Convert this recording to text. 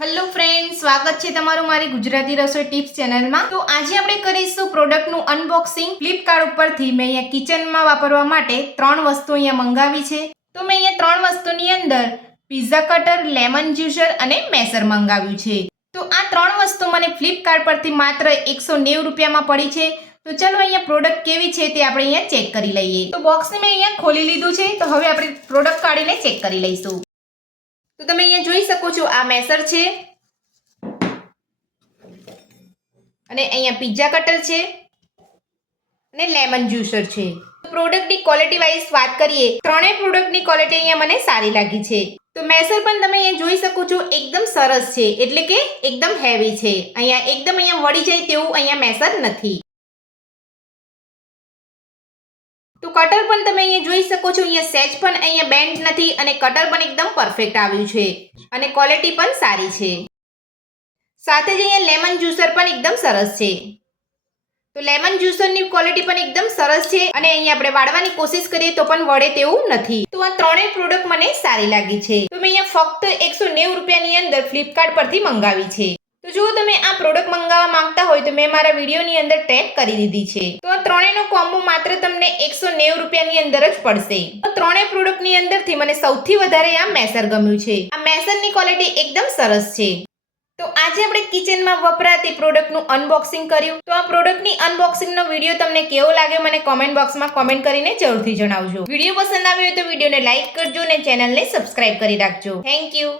Hello friend, સ્વાગત છે તમારું મારી ગુજરાતી રસોઈ ટિપ્સ ચેનલમાં। તો આજે આપણે કરીશું પ્રોડક્ટનું અનબોક્સિંગ। ફ્લિપકાર્ટ ઉપરથી મેં અહીંયા કિચનમાં વાપરવા માટે 3 વસ્તુ અહીંયા મંગાવી છે। તો મેં અહીંયા 3 વસ્તુની અંદર પિઝા કટર, લેમન જ્યુસર અને મેસર મંગાવ્યું છે। તો આ 3 વસ્તુ મને ફ્લિપકાર્ટ પરથી માત્ર 190 રૂપિયામાં પડી છે। તો ચલો અહીંયા પ્રોડક્ટ કેવી છે તે આપણે અહીંયા ચેક કરી લઈએ। તો બોક્સને મેં અહીંયા ખોલી લીધું છે। તો હવે આપણે પ્રોડક્ટ કાઢીને ચેક કરી લઈશું। તો તમે અહીંયા જોઈ શકો છો, આ મેસર છે અને અહીંયા પિઝા કટર છે અને લેમન જ્યુસર છે। પ્રોડક્ટની ક્વોલિટી વાઇઝ વાત કરીએ, ત્રણેય પ્રોડક્ટની ક્વોલિટી અહીંયા મને સારી લાગી છે। તો મેસર પણ તમે અહીંયા જોઈ શકો છો, એકદમ સરસ છે, એટલે કે એકદમ હેવી છે। અહીંયા વળી જાય તેવું અહીંયા મેસર નથી। તો કટર પણ તમે અહીંયા જોઈ શકો છો, અહીંયા સેજ પણ અહીંયા બેન્ડ નથી અને કટર પણ એકદમ પરફેક્ટ આવ્યું છે અને ક્વોલિટી પણ સારી છે। સાથે જ અહીંયા લેમન જ્યુસર પણ એકદમ સરસ છે। તો લેમન જ્યુસરની ક્વોલિટી પણ એકદમ સરસ છે અને અહીંયા આપણે વાળવાની કોશિશ કરીએ તો પણ વળે તેવું નથી। તો આ ત્રણેય પ્રોડક્ટ મને સારી લાગી છે। તો મેં અહીંયા ફક્ત 190 રૂપિયાની અંદર ફ્લિપકાર્ટ પરથી મંગાવી છે। તો જો તમે આ પ્રોડક્ટ મંગાવવા માંગતા હોય તો મેં મારા વિડીયોની અંદર ટેગ કરી દીધી છે। તો આ ત્રણેયનો કોમ્બો માત્ર તમને 190 રૂપિયાની અંદર જ પડશે। તો ત્રણેય પ્રોડક્ટની અંદરથી મને સૌથી વધારે આ મેસર ગમ્યું છે। આ મેસરની ક્વોલિટી એકદમ સરસ છે। તો આજે આપણે કિચનમાં વપરાતી પ્રોડક્ટનું અનબોક્સિંગ કર્યું। તો આ પ્રોડક્ટની અનબોક્સિંગનો વિડીયો તમને કેવો લાગ્યો મને કોમેન્ટ બોક્સમાં કોમેન્ટ કરીને જરૂરથી જણાવજો। વિડીયો પસંદ આવ્યો હોય તો વિડીયોને લાઈક કરજો અને ચેનલને સબસ્ક્રાઇબ કરી રાખજો। Thank you.